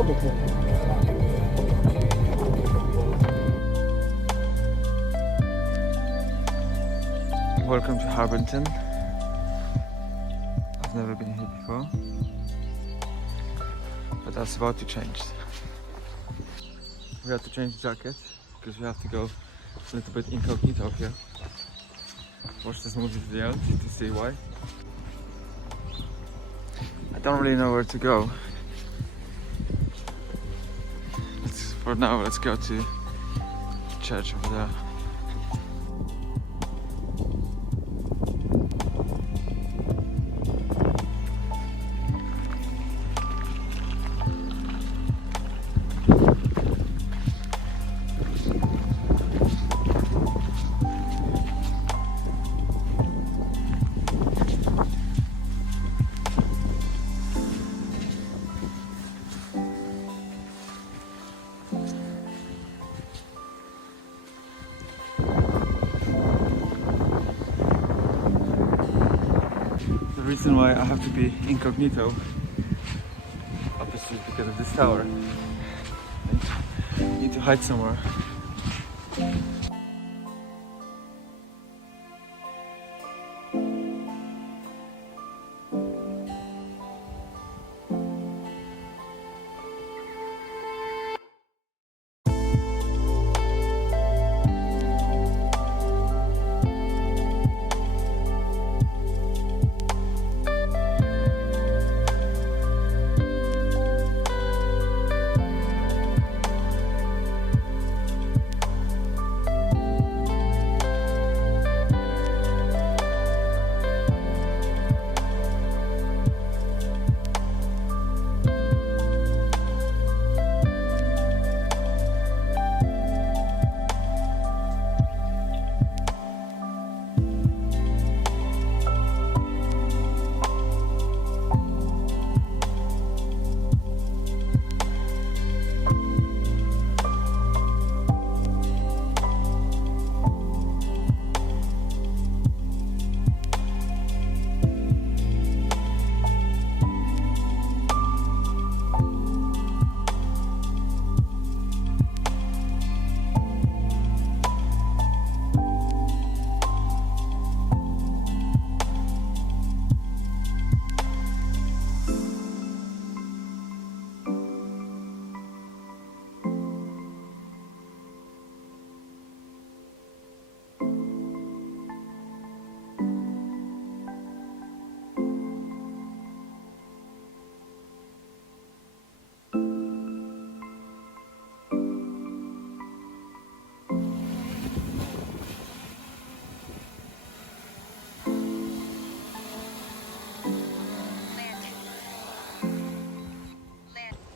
Harberton. Welcome to Harbenton. I've never been here before, but that's about to change. We have to change the jacket because we have to go a little bit incognito here. Watch this movie to the end to see why. I don't really know where to go. For now, let's go to the church over there. The reason why I have to be incognito obviously is because of this tower. I need to hide somewhere.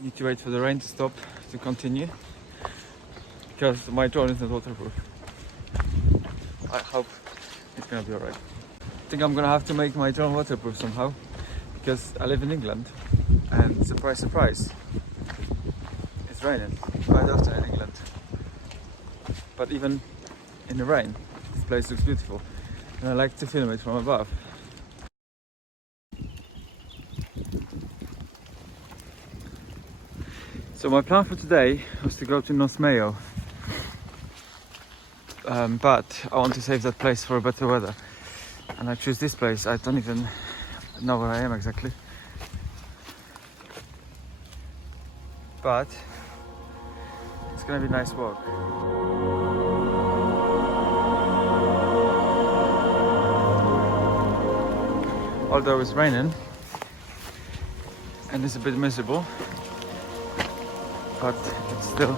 Need to wait for the rain to stop to continue because my drone is not waterproof. I hope it's gonna be alright. I think I'm gonna have to make my drone waterproof somehow because I live in England and surprise surprise, it's raining quite often in England. But even in the rain, this place looks beautiful and I like to film it from above. So my plan for today was to go to North Mayo, but I want to save that place for better weather, and I choose this place. I don't even know where I am exactly, but it's gonna be a nice walk. Although it's raining and it's a bit miserable, but it's still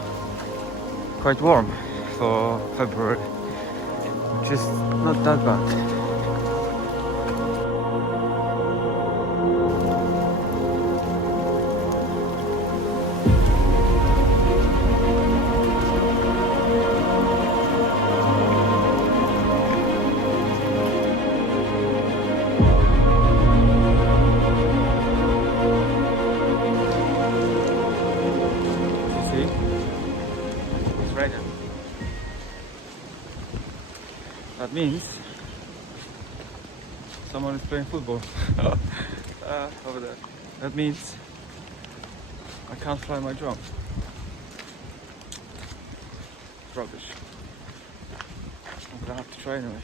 quite warm for February, which is not that bad. That means someone is playing football over there. That means I can't fly my drone. It's rubbish. I'm gonna have to try anyway.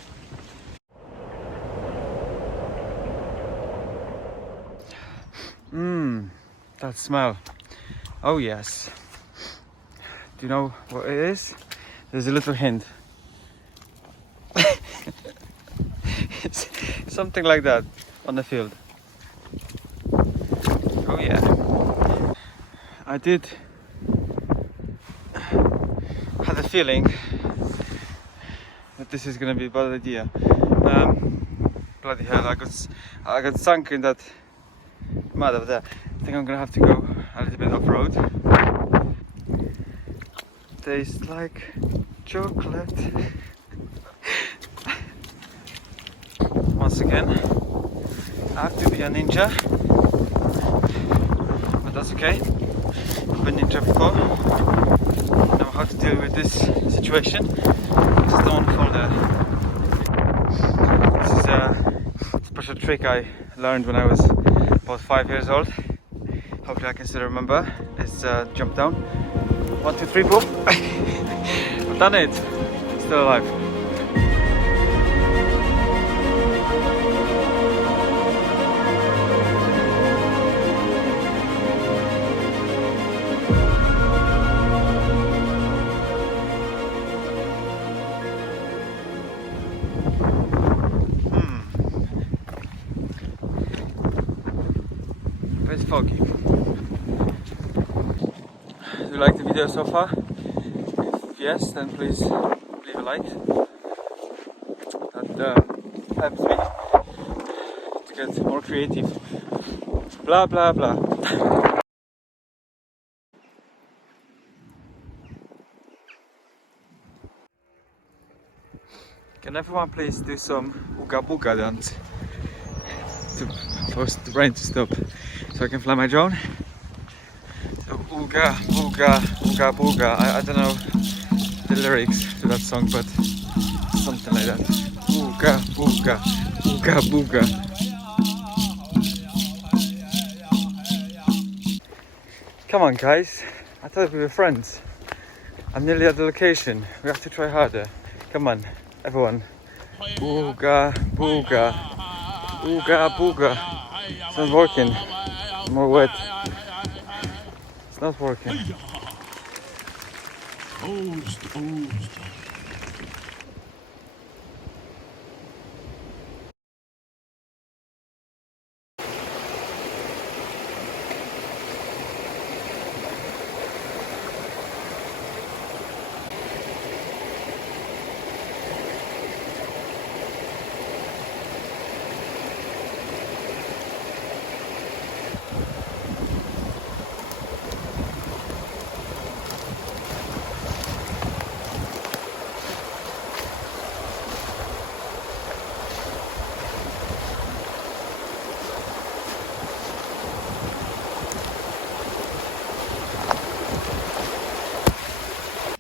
That smell. Oh yes. Do you know what it is? There's a little hint. It's something like that on the field. Oh yeah. I did have a feeling that this is gonna be a bad idea. Bloody hell! I got sunk in that mud over there. I think I'm gonna have to go a little bit off road. Tastes like chocolate. Once again, I have to be a ninja, but that's okay. I've been ninja before. I know how to deal with this situation. I just don't want to fall there. This is a special trick I learned when I was about 5 years old. Hopefully I can still remember. It's jump down. 1, 2, 3, boom. I've done it. Still alive. It's foggy. Do you like the video so far? If yes, then please leave a like. That helps me to get more creative. Blah blah blah. Can everyone please do some ooga booga dance to force the rain to stop so I can fly my drone? So ooga booga ooga booga. I don't know the lyrics to that song, but something like that. Ooga booga ooga booga. Come on guys, I thought we were friends. I'm nearly at the location. We have to try harder. Come on, everyone. Ooga booga ooga booga. It's not working. More wet. It's not working.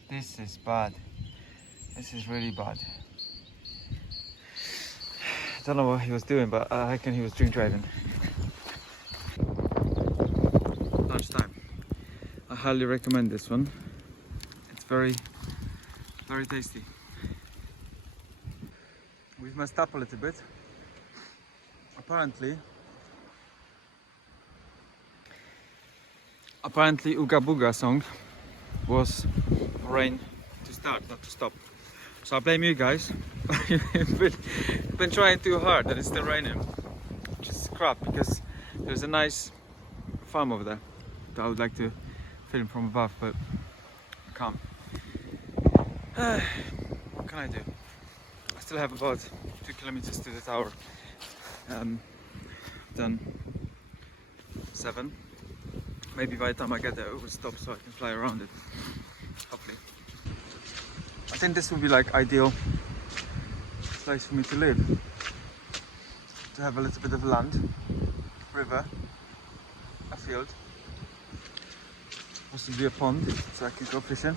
This is bad. This is really bad. I don't know what he was doing, but I reckon he was drink driving. Lunchtime. I highly recommend this one. It's very tasty. We've messed up a little bit. Apparently Ooga Booga song was rain to start, not to stop. So I blame you guys. You've been trying too hard and it's still raining. Which is crap because there's a nice farm over there that I would like to film from above, but I can't. What can I do? I still have about 2 kilometers to the tower. Done 7. Maybe by the time I get there it will stop so I can fly around it. Hopefully. I think this would be like ideal place for me to live. To have a little bit of land, river, a field, possibly a pond so I can go fishing.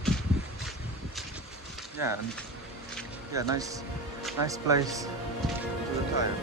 Yeah, and yeah, nice place to retire.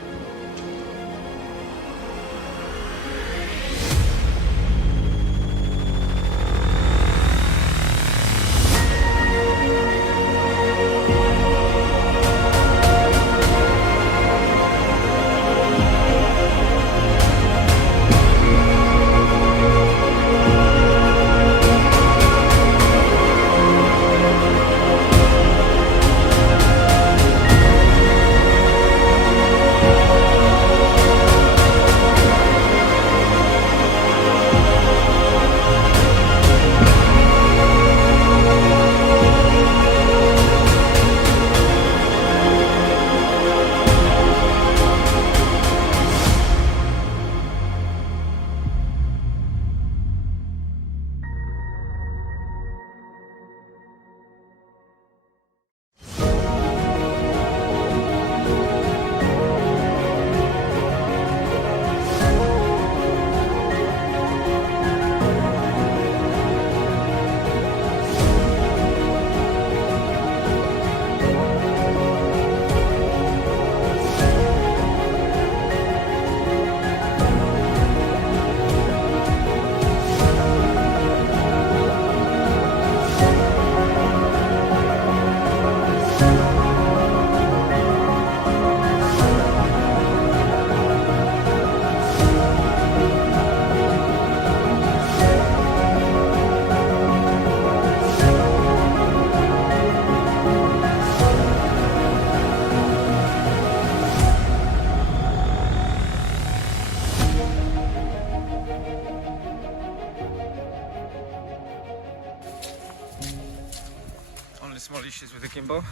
having small issues with the gimbal.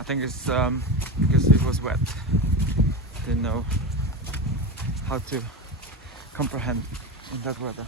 I think it's because it was wet. Didn't know how to comprehend in that weather.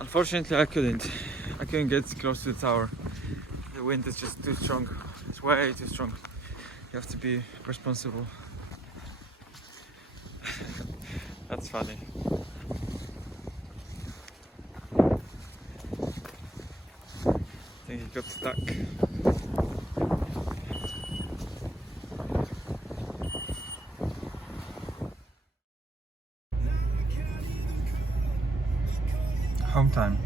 Unfortunately, I couldn't get close to the tower. The wind is just too strong. It's way too strong. You have to be responsible. That's funny. I think he got stuck. Home time.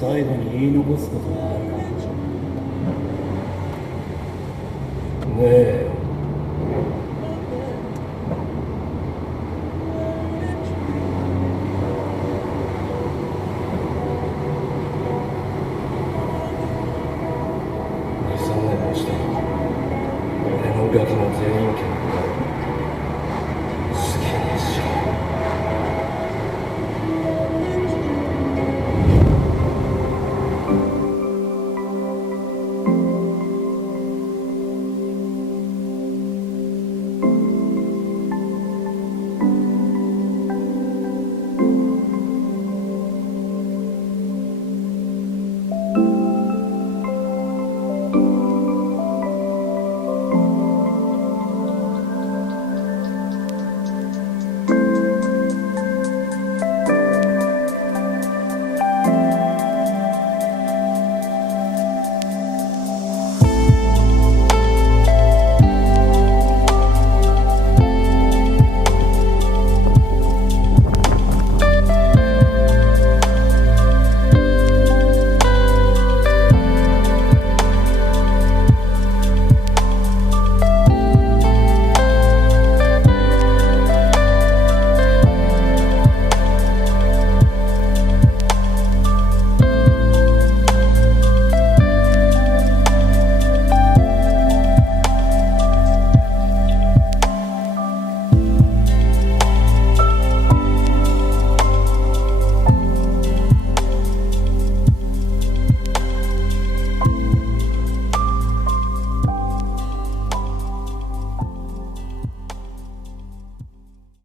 最後に言い残すことがある。ねえ